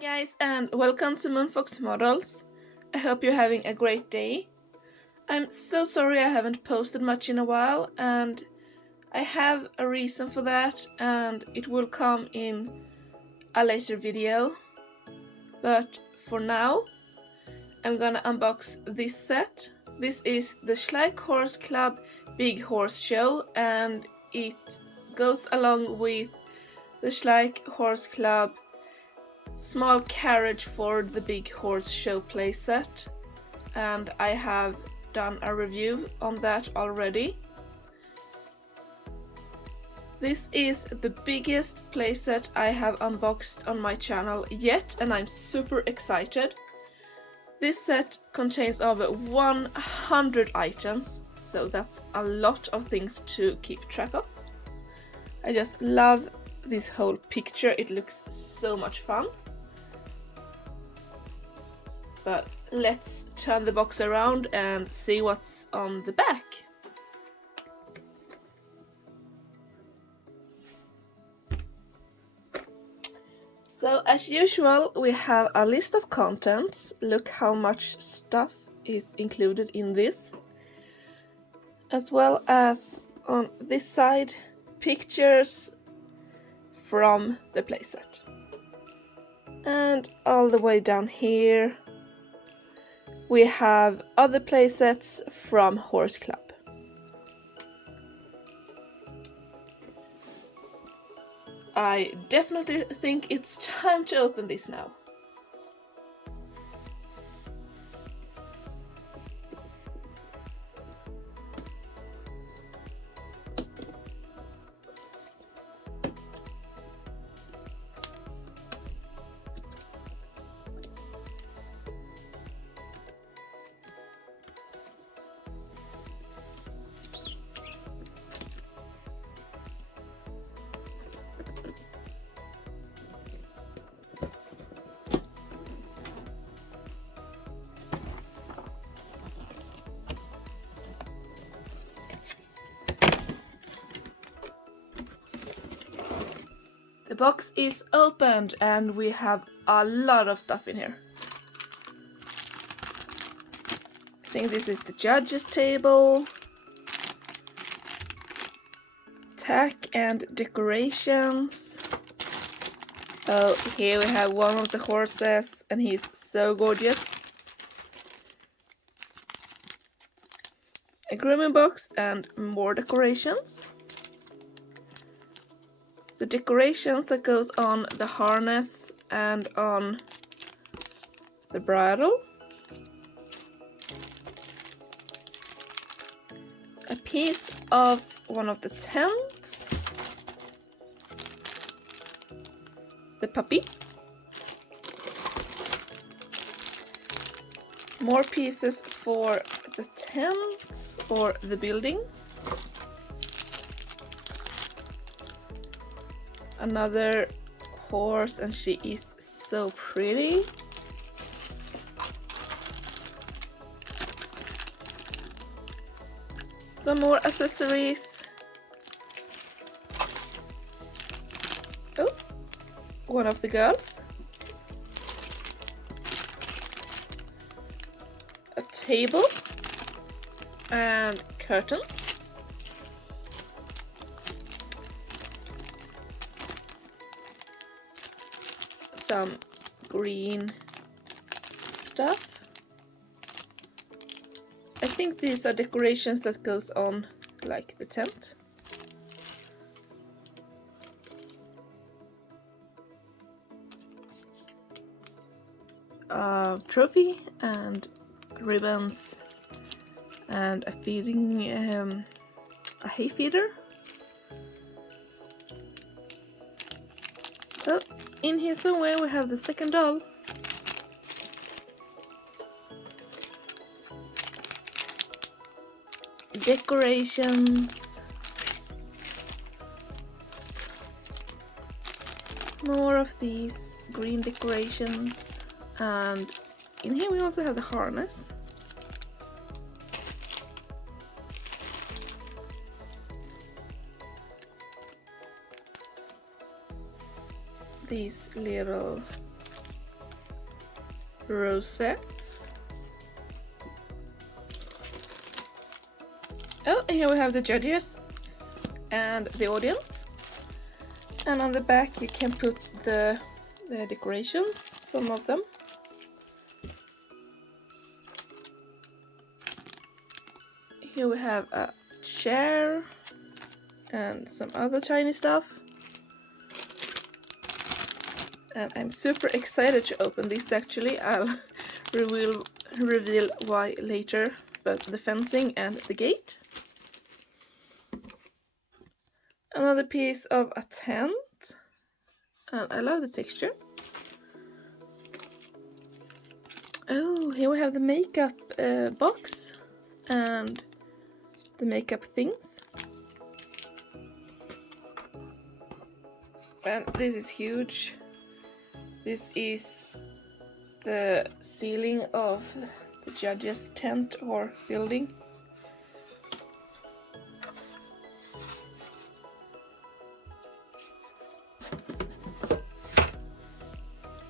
guys, and welcome to Moonfox Models. I hope you're having a great day. I'm so sorry I haven't posted much in a while, and I have a reason for that, and it will come in a later video. But for now, I'm gonna unbox this set. This is the Schleich Horse Club Big Horse Show, and it goes along with the Schleich Horse Club Small carriage for the Big Horse Show playset, and I have done a review on that already. This is the biggest playset I have unboxed on my channel yet, and I'm super excited. This set contains over 100 items, so that's a lot of things to keep track of. I just love this whole picture, it looks so much fun. But let's turn the box around and see what's on the back. So as usual, we have a list of contents. Look how much stuff is included in this. As well as on this side, pictures from the playset. And all the way down here, we have other playsets from Horseclub. I definitely think it's time to open this now. The box is opened and we have a lot of stuff in here. I think this is the judges table, tack and decorations. Oh, here we have one of the horses and he's so gorgeous. A grooming box and more decorations. The decorations that goes on the harness and on the bridle. A piece of one of the tents. The puppy. More pieces for the tent or the building. Another horse, and she is so pretty. Some more accessories. Oh, one of the girls. A table and curtains. Some green stuff. I think these are decorations that goes on like the tent. A trophy and ribbons and a feeding a hay feeder. Oh, in here somewhere we have the second doll. Decorations. More of these green decorations. And in here we also have the harness. These little rosettes. Oh, here we have the judges and the audience. And on the back you can put the decorations, some of them. Here we have a chair and some other tiny stuff. And I'm super excited to open this actually. I'll reveal why later, but the fencing and the gate. Another piece of a tent, and I love the texture. Oh, here we have the makeup box and the makeup things. And this is huge. This is the ceiling of the judge's tent or building.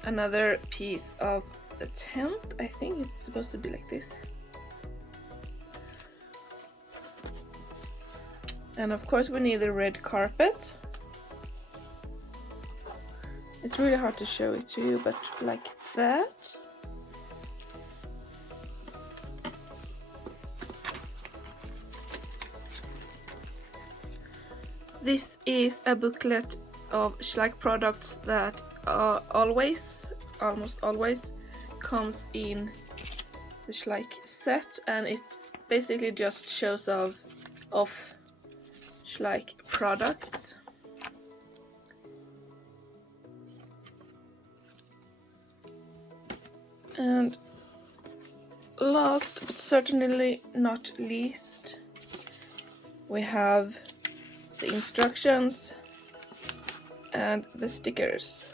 Another piece of the tent. I think it's supposed to be like this. And of course we need the red carpet. It's really hard to show it to you, but like that. This is a booklet of Schleich products that almost always comes in the Schleich set, and it basically just shows off Schleich products. And last but certainly not least, we have the instructions and the stickers.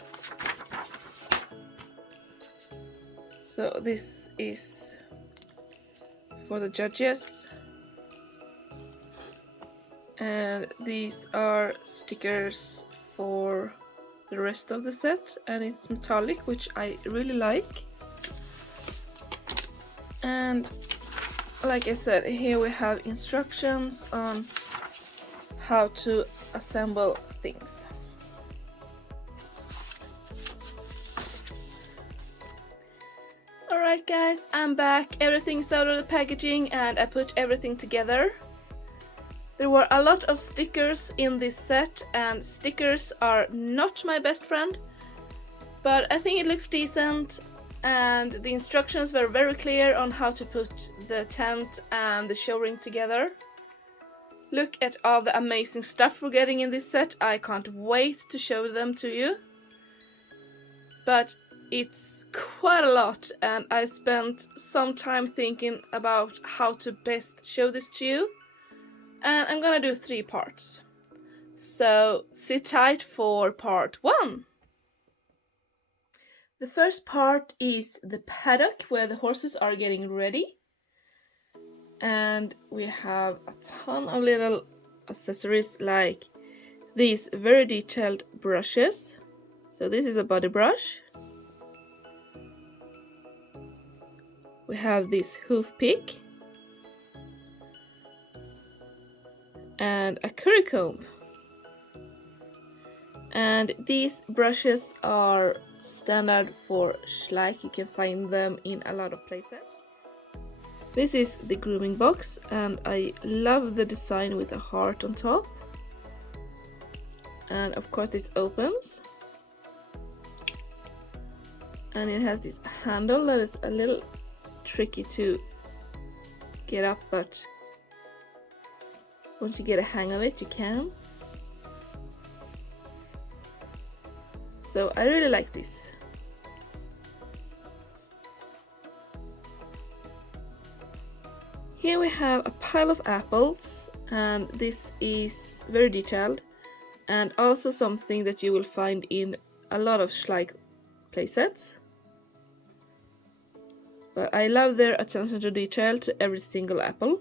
So this is for the judges, and these are stickers for the rest of the set, and it's metallic, which I really like. And like I said, here we have instructions on how to assemble things. Alright guys, I'm back. Everything's out of the packaging and I put everything together. There were a lot of stickers in this set, and stickers are not my best friend, but I think it looks decent. And the instructions were very clear on how to put the tent and the showroom together. Look at all the amazing stuff we're getting in this set. I can't wait to show them to you. But it's quite a lot, and I spent some time thinking about how to best show this to you. And I'm gonna do 3 parts. So sit tight for part 1. The first part is the paddock, where the horses are getting ready. And we have a ton of little accessories like these very detailed brushes. So this is a body brush. We have this hoof pick and a curry comb. And these brushes are standard for Schleich. You can find them in a lot of places. This is the grooming box, and I love the design with a heart on top. And of course this opens. And it has this handle that is a little tricky to get up, but once you get a hang of it, you can. So I really like this. Here we have a pile of apples, and this is very detailed and also something that you will find in a lot of Schleich playsets. But I love their attention to detail to every single apple.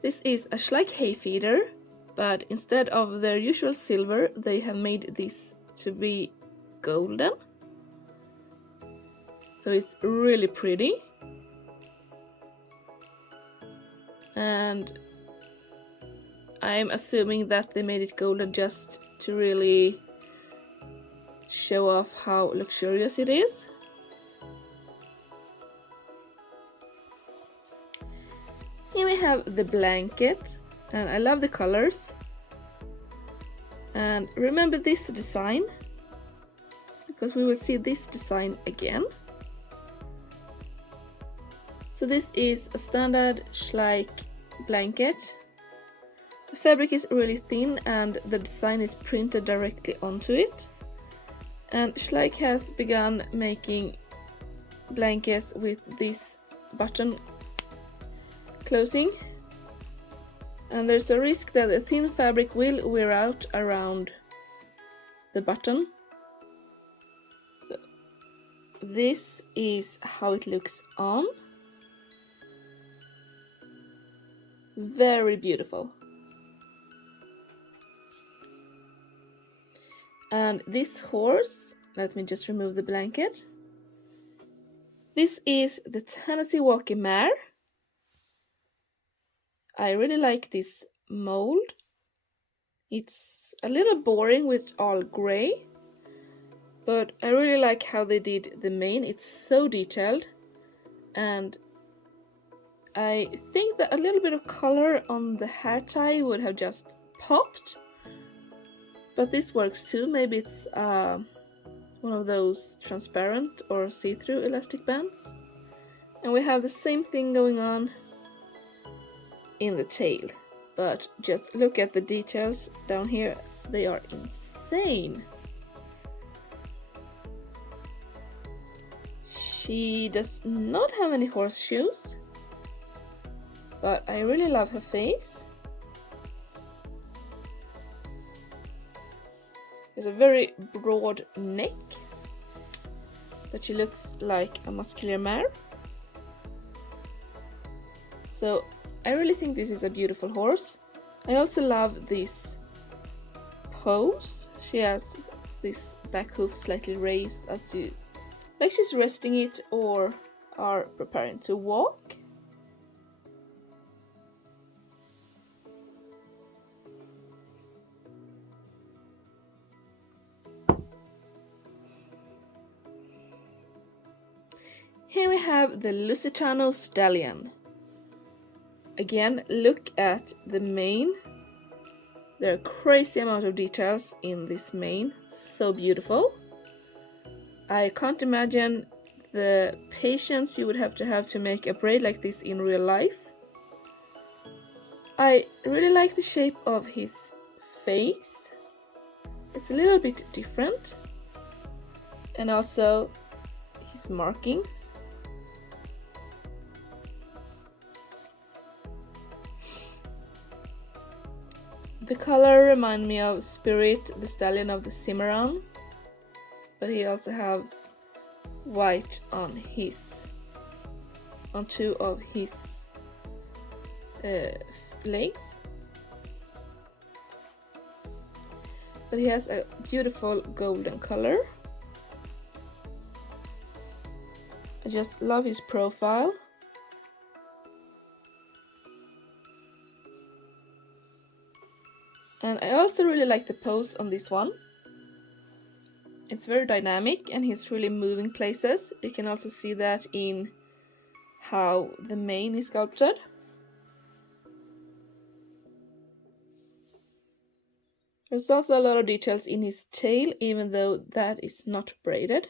This is a Schleich hay feeder, but instead of their usual silver, they have made this to be golden. So it's really pretty. And I'm assuming that they made it golden just to really show off how luxurious it is. Here we have the blanket, and I love the colors. And remember this design, because we will see this design again. So this is a standard Schleich blanket. The fabric is really thin and the design is printed directly onto it. And Schleich has begun making blankets with this button closing. And there's a risk that the thin fabric will wear out around the button. So this is how it looks on. Very beautiful. And this horse, let me just remove the blanket. This is the Tennessee Walkie mare. I really like this mold. It's a little boring with all grey, but I really like how they did the mane. It's so detailed, and I think that a little bit of color on the hair tie would have just popped, but this works too. Maybe it's one of those transparent or see-through elastic bands. And we have the same thing going on in the tail, but just look at the details down here. They are insane. She does not have any horseshoes, but I really love her face. There's a very broad neck, but she looks like a muscular mare. So I really think this is a beautiful horse. I also love this pose. She has this back hoof slightly raised, as you like she's resting it or are preparing to walk. Here we have the Lusitano Stallion. Again, look at the mane. There are crazy amount of details in this mane. So beautiful. I can't imagine the patience you would have to make a braid like this in real life. I really like the shape of his face. It's a little bit different. And also his markings. The color reminds me of Spirit, the stallion of the Cimarron, but he also have white on two of his legs. But he has a beautiful golden color. I just love his profile. And I also really like the pose on this one. It's very dynamic and he's really moving places. You can also see that in how the mane is sculpted. There's also a lot of details in his tail, even though that is not braided.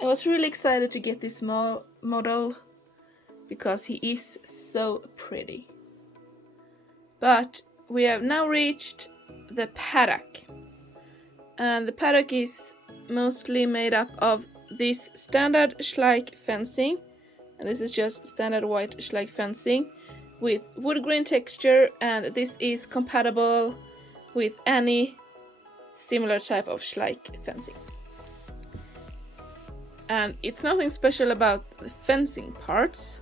I was really excited to get this model because he is so pretty. But we have now reached the Paddock. And the Paddock is mostly made up of this standard Schleich fencing. And this is just standard white Schleich fencing with wood grain texture, and this is compatible with any similar type of Schleich fencing. And it's nothing special about the fencing parts.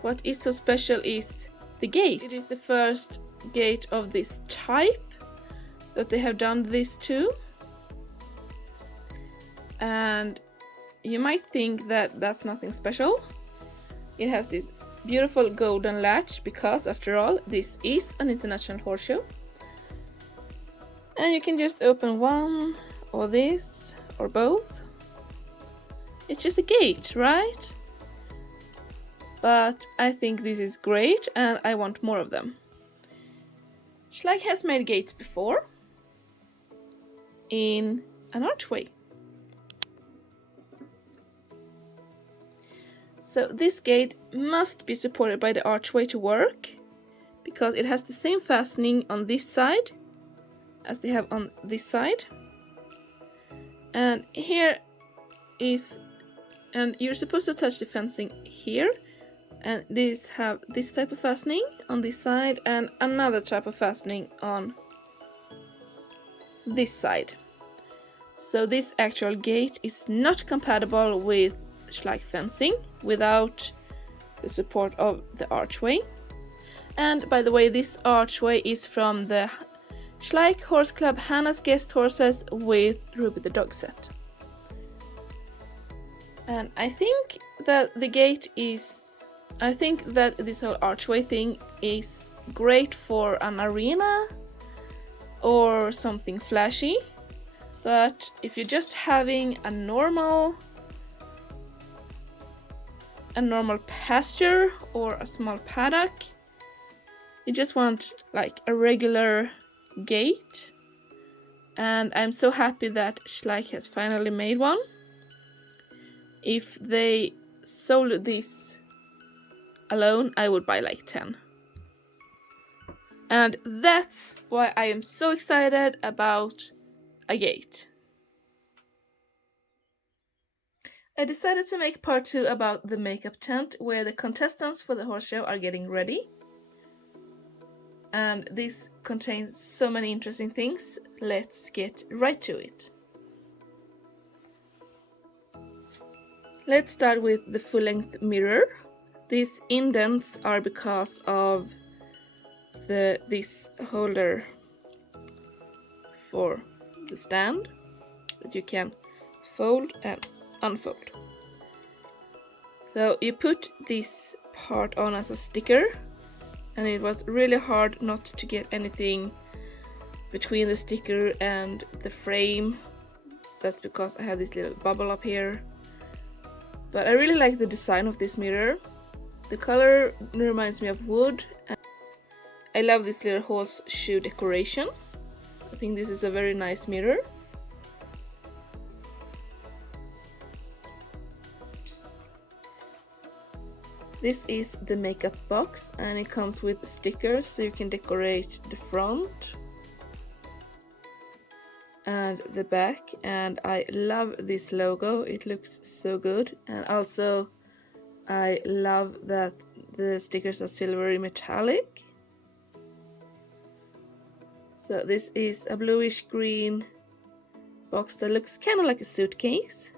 What is so special is the gate. It is the first gate of this type that they have done this to. and you might think that that's nothing special. It has this beautiful golden latch because, after all, this is an international horse show. And you can just open one, or this, or both. It's just a gate, right? But I think this is great and I want more of them. Schleich has made gates before in an archway. So this gate must be supported by the archway to work, because it has the same fastening on this side as they have on this side. And here is, and you're supposed to touch the fencing here, and these have this type of fastening on this side and another type of fastening on this side. So this actual gate is not compatible with Schleich fencing without the support of the archway. And by the way, this archway is from the Schleich Horse Club Hannah's Guest Horses with Ruby the dog set. And I think that this whole archway thing is great for an arena or something flashy. But if you're just having a normal pasture or a small paddock, you just want like a regular gate. And I'm so happy that Schleich has finally made one. If they sold this alone, I would buy like 10. And that's why I am so excited about a gate. I decided to make part 2 about the makeup tent, where the contestants for the horse show are getting ready. And this contains so many interesting things. Let's get right to it. Let's start with the full-length mirror. These indents are because of this holder for the stand that you can fold and unfold. So you put this part on as a sticker, and it was really hard not to get anything between the sticker and the frame. That's because I have this little bubble up here. But I really like the design of this mirror. The color reminds me of wood, and I love this little horseshoe decoration. I think this is a very nice mirror. This is the makeup box, and it comes with stickers so you can decorate the front and the back. And I love this logo, it looks so good. And also I love that the stickers are silvery metallic. So this is a bluish green box that looks kind of like a suitcase,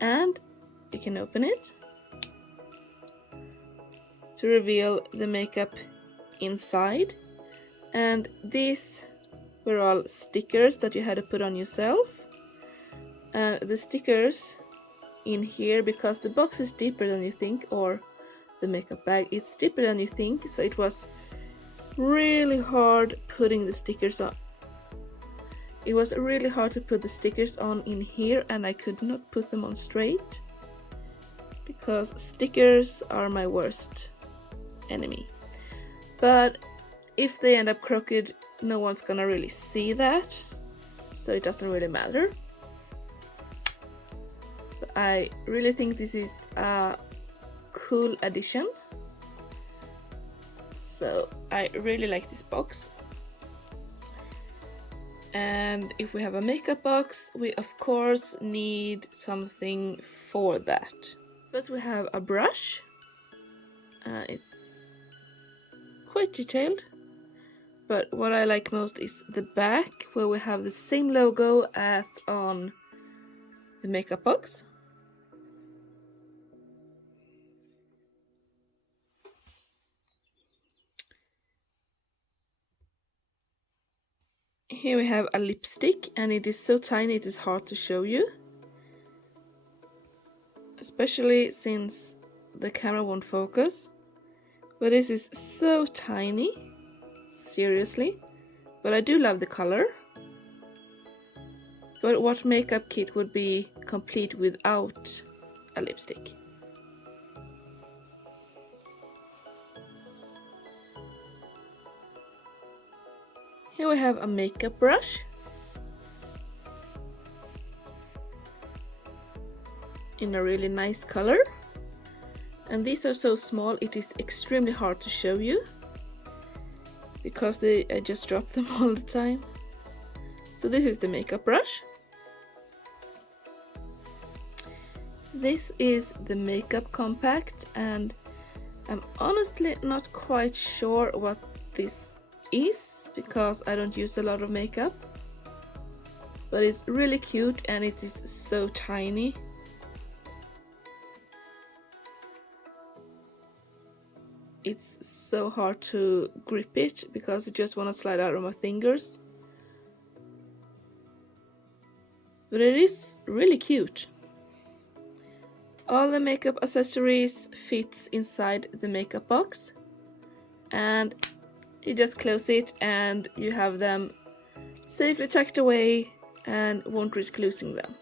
and you can open it to reveal the makeup inside. And these were all stickers that you had to put on yourself. And the stickers in here, because the box is deeper than you think, or the makeup bag is deeper than you think, so it was really hard putting the stickers on. It was really hard to put the stickers on in here, and I could not put them on straight because stickers are my worst enemy. But if they end up crooked, no one's gonna really see that, so it doesn't really matter. But I really think this is a cool addition, so I really like this box. And if we have a makeup box, we of course need something for that. First we have a brush. It's quite detailed, but what I like most is the back, where we have the same logo as on the makeup box. Here we have a lipstick, and it is so tiny it is hard to show you. Especially since the camera won't focus. But this is so tiny. Seriously. But I do love the color. But what makeup kit would be complete without a lipstick? Here we have a makeup brush. In a really nice color. And these are so small it is extremely hard to show you. Because I just drop them all the time. So this is the makeup brush. This is the makeup compact, and I'm honestly not quite sure what this is because I don't use a lot of makeup. But it's really cute and it is so tiny. It's so hard to grip it because I just want to slide out of my fingers. But it is really cute. All the makeup accessories fits inside the makeup box. And you just close it and you have them safely tucked away and won't risk losing them.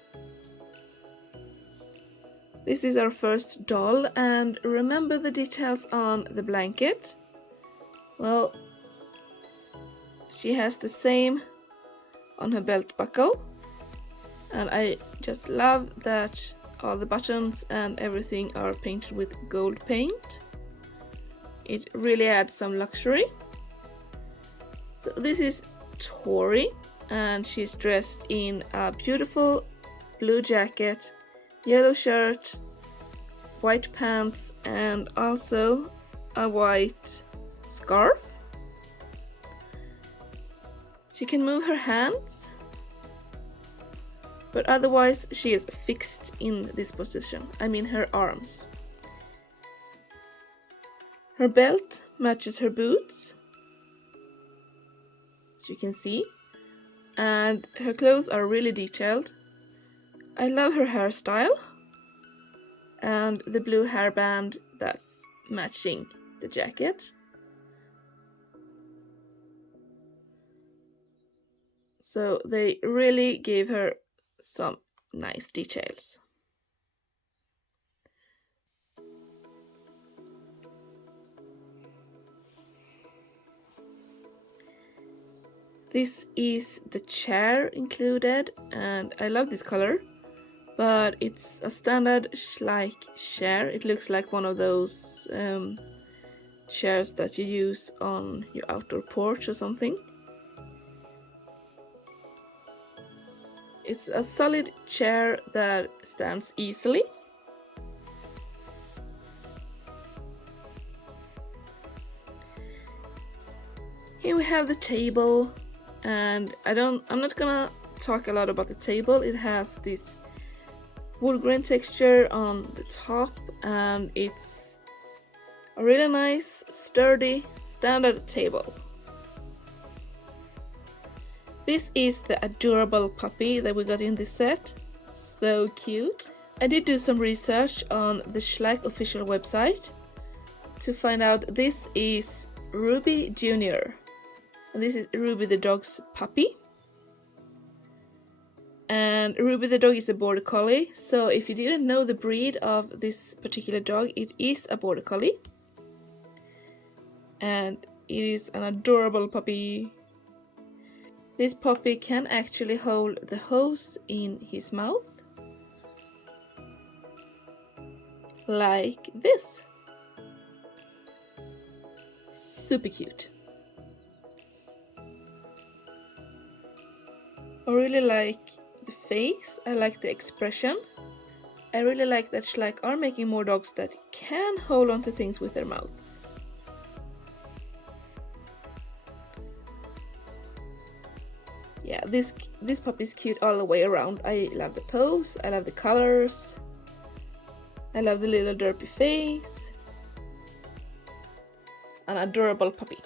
This is our first doll, and remember the details on the blanket? Well, she has the same on her belt buckle, and I just love that all the buttons and everything are painted with gold paint. It really adds some luxury. So this is Tori, and she's dressed in a beautiful blue jacket, yellow shirt, white pants, and also a white scarf. She can move her hands, but otherwise she is fixed in this position. I mean her arms. Her belt matches her boots, as you can see, and her clothes are really detailed. I love her hairstyle and the blue hairband that's matching the jacket. So they really gave her some nice details. This is the chair included, and I love this color. But it's a standard Schleich chair. It looks like one of those chairs that you use on your outdoor porch or something. It's a solid chair that stands easily. Here we have the table, and I'm not gonna talk a lot about the table. It has this wood grain texture on the top, and it's a really nice, sturdy, standard table. This is the adorable puppy that we got in this set. So cute. I did do some research on the Schleich official website to find out this is Ruby Jr. And this is Ruby the dog's puppy. And Ruby the dog is a border collie, so if you didn't know the breed of this particular dog, it is a border collie. And it is an adorable puppy. This puppy can actually hold the hose in his mouth. Like this. Super cute. I really like the face, I like the expression. I really like that Schleich are making more dogs that can hold on to things with their mouths. Yeah, this puppy is cute all the way around. I love the pose, I love the colors, I love the little derpy face. An adorable puppy.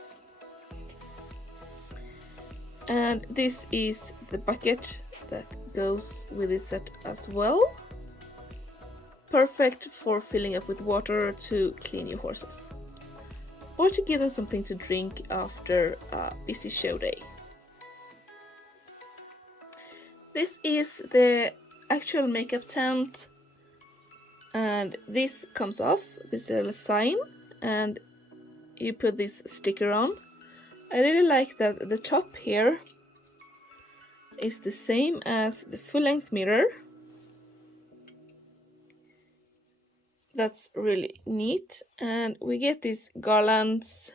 And this is the bucket that goes with this set as well. Perfect for filling up with water to clean your horses, or to give them something to drink after a busy show day. This is the actual makeup tent, and this comes off, this little sign, and you put this sticker on. I really like that the top here is the same as the full-length mirror. That's really neat. And we get these garlands.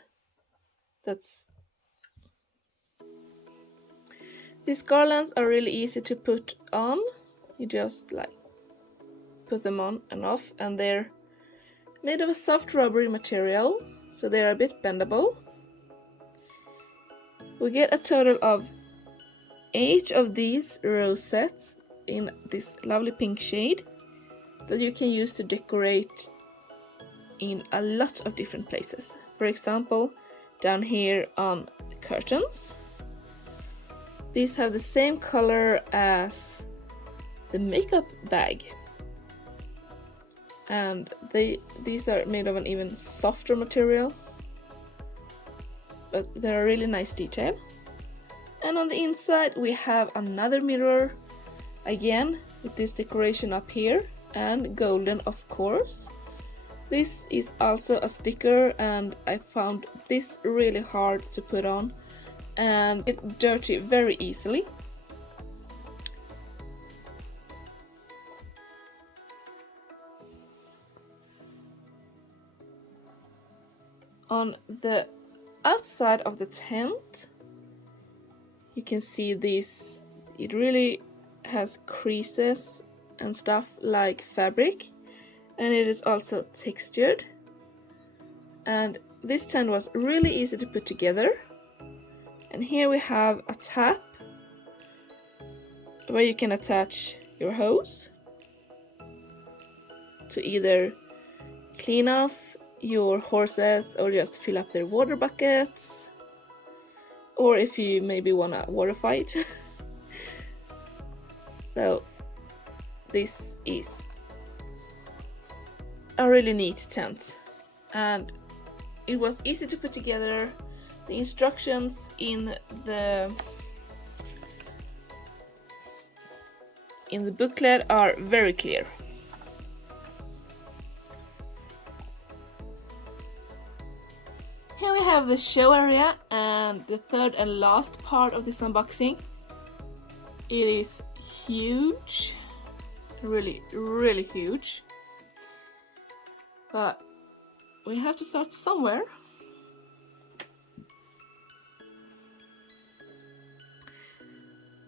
These garlands are really easy to put on. You just like put them on and off, and they're made of a soft rubbery material, so they're a bit bendable. We get a total of 8 of these rosettes in this lovely pink shade that you can use to decorate in a lot of different places. For example, down here on the curtains. These have the same color as the makeup bag, and these are made of an even softer material, but they're a really nice detail. And on the inside we have another mirror, again with this decoration up here, and golden of course. This is also a sticker, and I found this really hard to put on and get dirty very easily. On the outside of the tent you can see this, it really has creases and stuff like fabric, and it is also textured. And this tent was really easy to put together. And here we have a tap where you can attach your hose to either clean off your horses or just fill up their water buckets, or if you maybe want a water fight. So this is a really neat tent, and it was easy to put together. The instructions in the booklet are very clear. Here we have the show area and the third and last part of this unboxing. It is huge, really huge, but we have to start somewhere.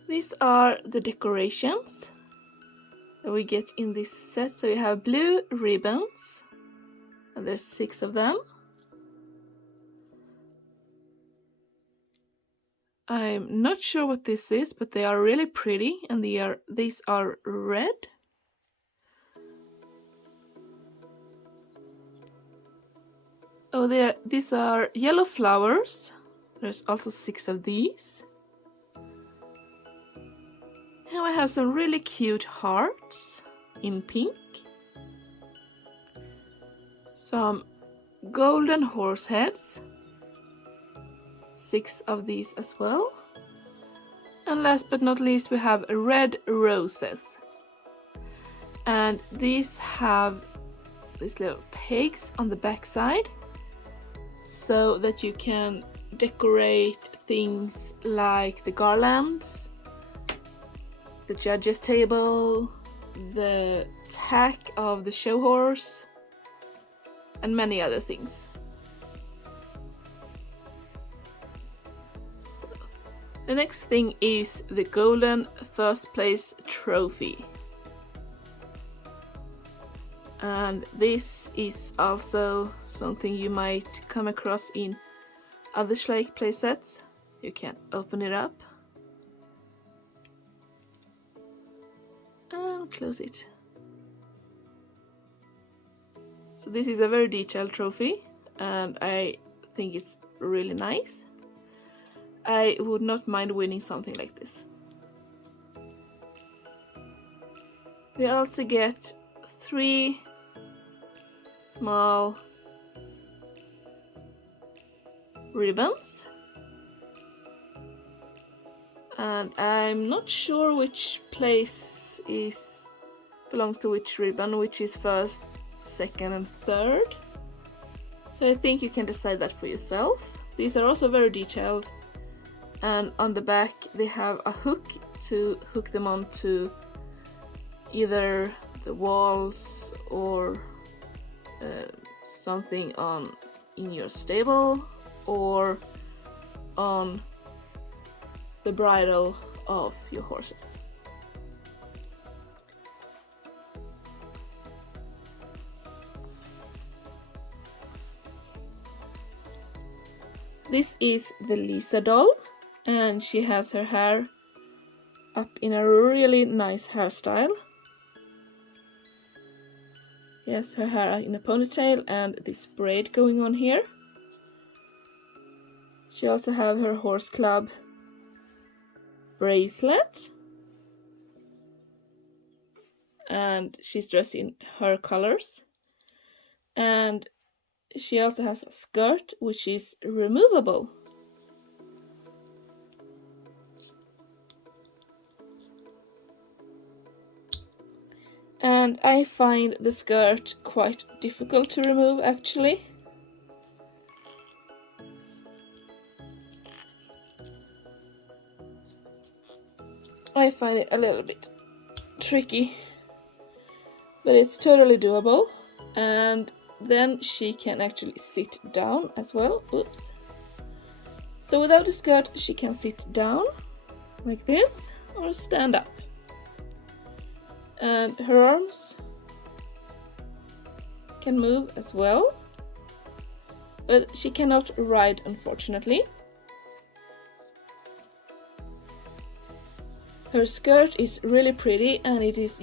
These are the decorations that we get in this set. So you have blue ribbons, and there's 6 of them. I'm not sure what this is, but they are really pretty, and these are red. Oh, these are yellow flowers. There's also 6 of these. Here I have some really cute hearts in pink. Some golden horse heads. 6 of these as well. And last but not least we have red roses. And these have these little pegs on the back side, so that you can decorate things like the garlands, the judges table, the tack of the show horse, and many other things. So, the next thing is the golden first place trophy. And this is also something you might come across in other Schleich playsets. You can open it up and close it. So this is a very detailed trophy, and I think it's really nice. I would not mind winning something like this. We also get 3 small ribbons, and I'm not sure which place belongs to which ribbon, which is first, second and third. So I think you can decide that for yourself. These are also very detailed, and on the back they have a hook to hook them onto either the walls or something in your stable or on the bridle of your horses. This is the Lisa doll, and she has her hair up in a really nice hairstyle. Yes, her hair in a ponytail and this braid going on here. She also have her Horseclub bracelet, and she's dressed in her colors. And she also has a skirt which is removable. And I find the skirt quite difficult to remove, actually. I find it a little bit tricky, but it's totally doable. And then she can actually sit down as well. Oops. So without a skirt, she can sit down like this or stand up. And her arms can move as well, but she cannot ride, unfortunately. Her skirt is really pretty, and it is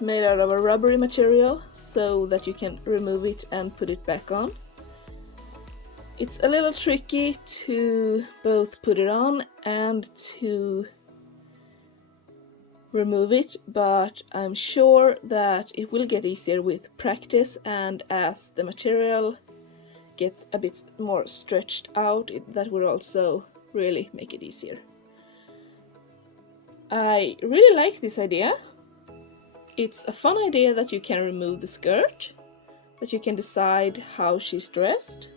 made out of a rubbery material so that you can remove it and put it back on. It's a little tricky to both put it on and to remove it, but I'm sure that it will get easier with practice, and as the material gets a bit more stretched out, that will also really make it easier. I really like this idea. It's a fun idea that you can remove the skirt, that you can decide how she's dressed.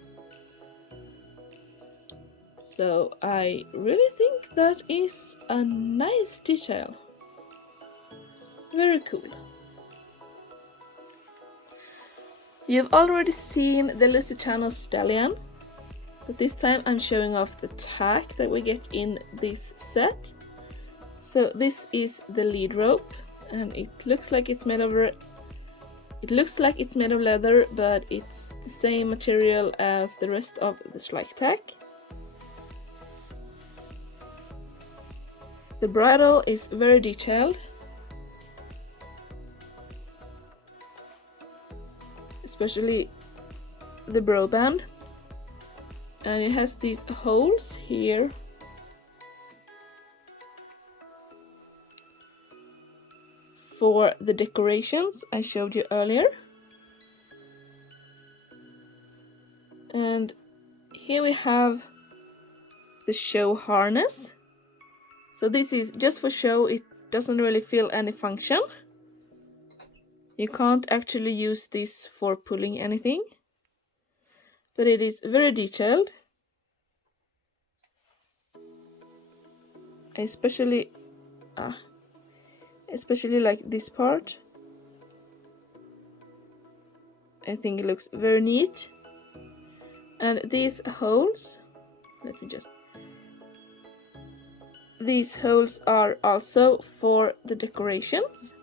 So I really think that is a nice detail. Very cool. You've already seen the Lusitano stallion, but this time I'm showing off the tack that we get in this set. So this is the lead rope, and it looks like it's made of leather, but it's the same material as the rest of the Schleich tack. The bridle is very detailed, especially the brow band, and it has these holes here for the decorations I showed you earlier. And here we have the show harness. So this is just for show, it doesn't really feel any function. You can't actually use this for pulling anything, but it is very detailed. I especially like this part. I think it looks very neat. And these holes, these holes are also for the decorations.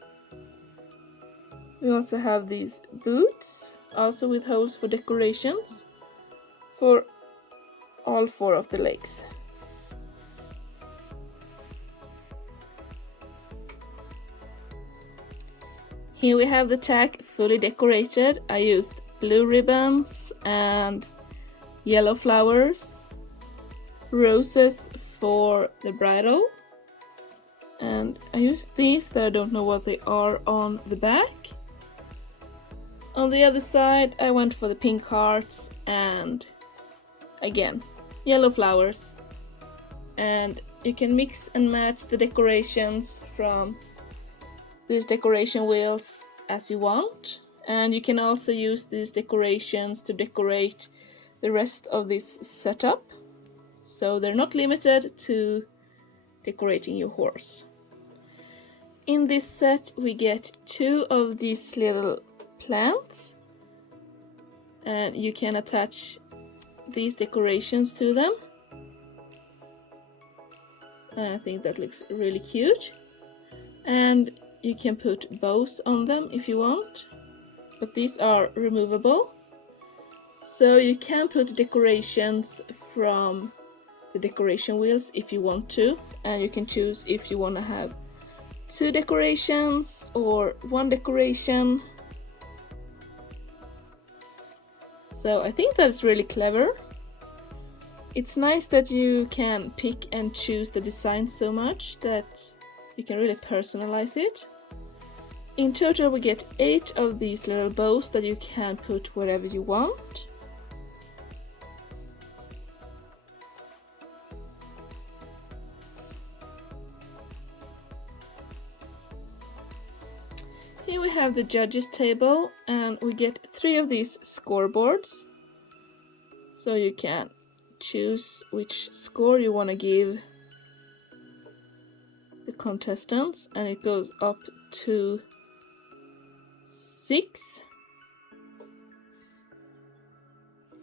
We also have these boots, also with holes for decorations, for all 4 of the legs. Here we have the tack fully decorated. I used blue ribbons and yellow flowers, roses for the bridle, and I used these that I don't know what they are on the back. On the other side I went for the pink hearts and again yellow flowers, and you can mix and match the decorations from these decoration wheels as you want, and you can also use these decorations to decorate the rest of this setup, so they're not limited to decorating your horse. In this set we get 2 of these little plants, and you can attach these decorations to them, and I think that looks really cute. And you can put bows on them if you want, but these are removable, so you can put decorations from the decoration wheels if you want to, and you can choose if you want to have 2 decorations or 1 decoration. So I think that's really clever. It's nice that you can pick and choose the design so much that you can really personalize it. In total we get 8 of these little bows that you can put wherever you want. Here we have the judges table, and we get 3 of these scoreboards, so you can choose which score you want to give the contestants, and it goes up to 6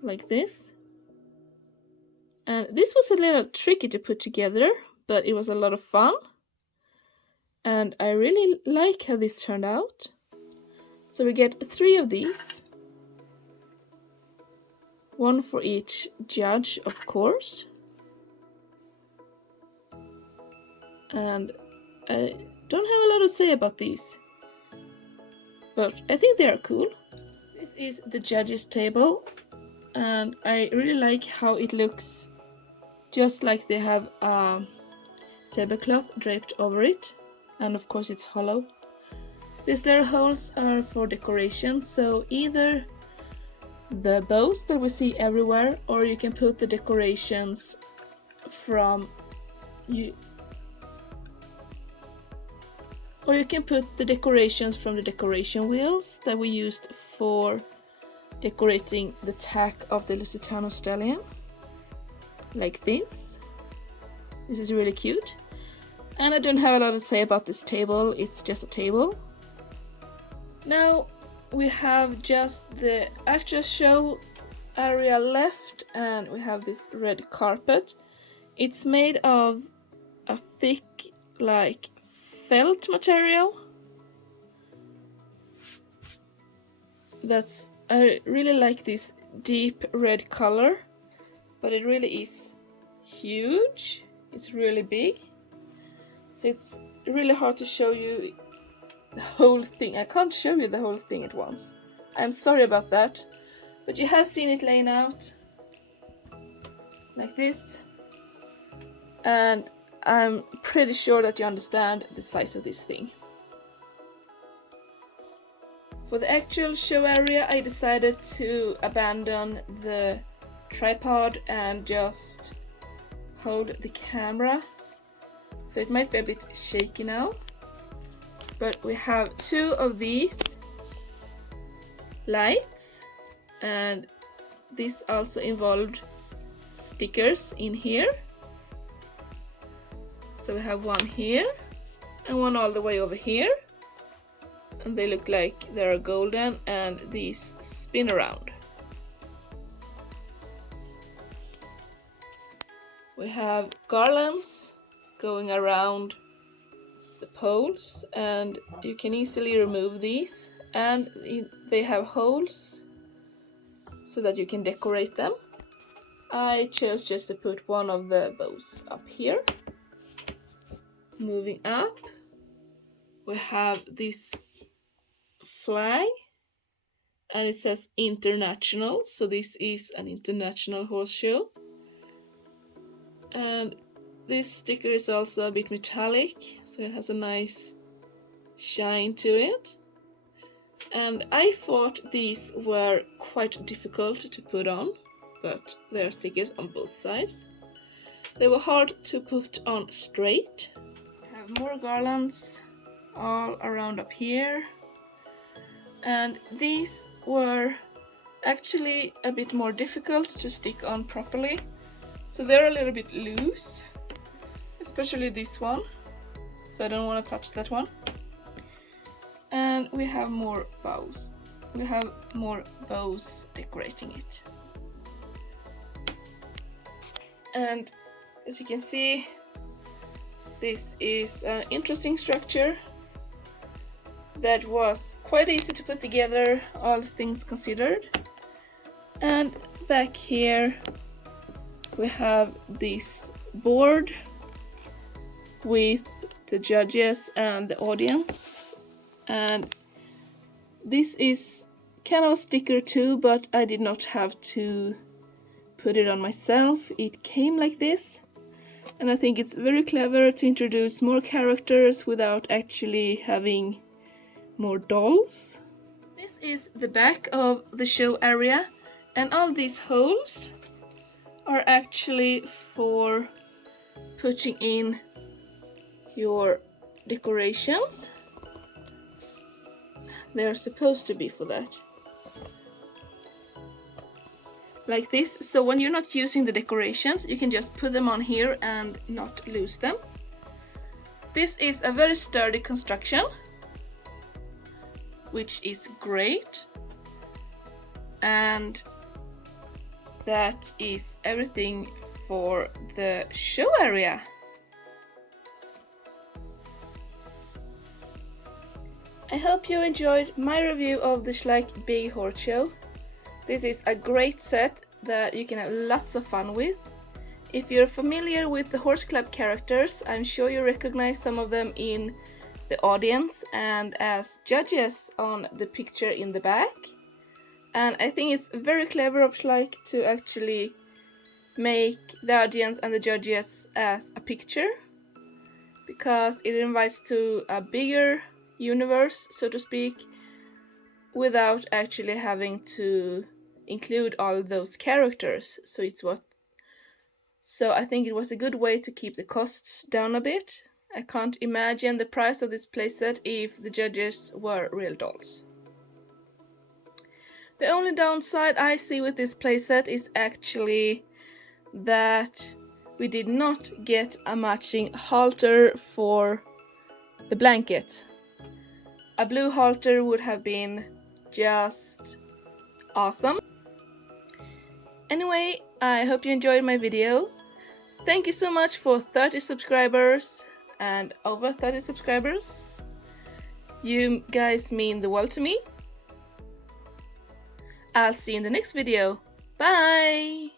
like this. And this was a little tricky to put together, but it was a lot of fun, and I really like how this turned out. So we get 3 of these, 1 for each judge, of course. And I don't have a lot to say about these, but I think they are cool. This is the judges table, and I really like how it looks, just like they have a tablecloth draped over it, and of course it's hollow. These little holes are for decoration, so either the bows that we see everywhere, or you can put the decorations from the decoration wheels that we used for decorating the tack of the Lusitano stallion, like this. This is really cute, and I don't have a lot to say about this table, it's just a table. Now we have just the actual show area left, and we have this red carpet. It's made of a thick, like, felt material. I really like this deep red color, but it really is huge. It's really big, so it's really hard to show you the whole thing. I can't show you the whole thing at once. I'm sorry about that, but you have seen it laying out like this, and I'm pretty sure that you understand the size of this thing. For the actual show area, I decided to abandon the tripod and just hold the camera, so it might be a bit shaky now. But we have 2 of these lights, and this also involved stickers in here. So we have 1 here and 1 all the way over here, and they look like they're golden, and these spin around. We have garlands going around the poles, and you can easily remove these, and they have holes so that you can decorate them. I chose just to put 1 of the bows up here. Moving up, we have this flag and it says international, so this is an international horse show. And this sticker is also a bit metallic, so it has a nice shine to it. And I thought these were quite difficult to put on, but there are stickers on both sides. They were hard to put on straight. I have more garlands all around up here. And these were actually a bit more difficult to stick on properly. So they're a little bit loose, especially this one. So I don't want to touch that one. And we have more bows. We have more bows decorating it. And as you can see, this is an interesting structure that was quite easy to put together, all things considered. And back here we have this board with the judges and the audience. And this is kind of a sticker too, but I did not have to put it on myself. It came like this. And I think it's very clever to introduce more characters without actually having more dolls. This is the back of the show area, and all these holes are actually for putting in your decorations. They're supposed to be for that. Like this, so when you're not using the decorations, you can just put them on here and not lose them. This is a very sturdy construction, which is great. And that is everything for the show area. I hope you enjoyed my review of the Schleich Big Horse Show. This is a great set that you can have lots of fun with. If you're familiar with the Horseclub characters, I'm sure you recognize some of them in the audience and as judges on the picture in the back. And I think it's very clever of Schleich to actually make the audience and the judges as a picture, because it invites to a bigger universe, so to speak, without actually having to include all those characters. So I think it was a good way to keep the costs down a bit. I can't imagine the price of this playset if the judges were real dolls. The only downside I see with this playset is actually that we did not get a matching halter for the blanket. A blue halter would have been just awesome. Anyway, I hope you enjoyed my video. Thank you so much for 30 subscribers and over 30 subscribers. You guys mean the world to me. I'll see you in the next video. Bye!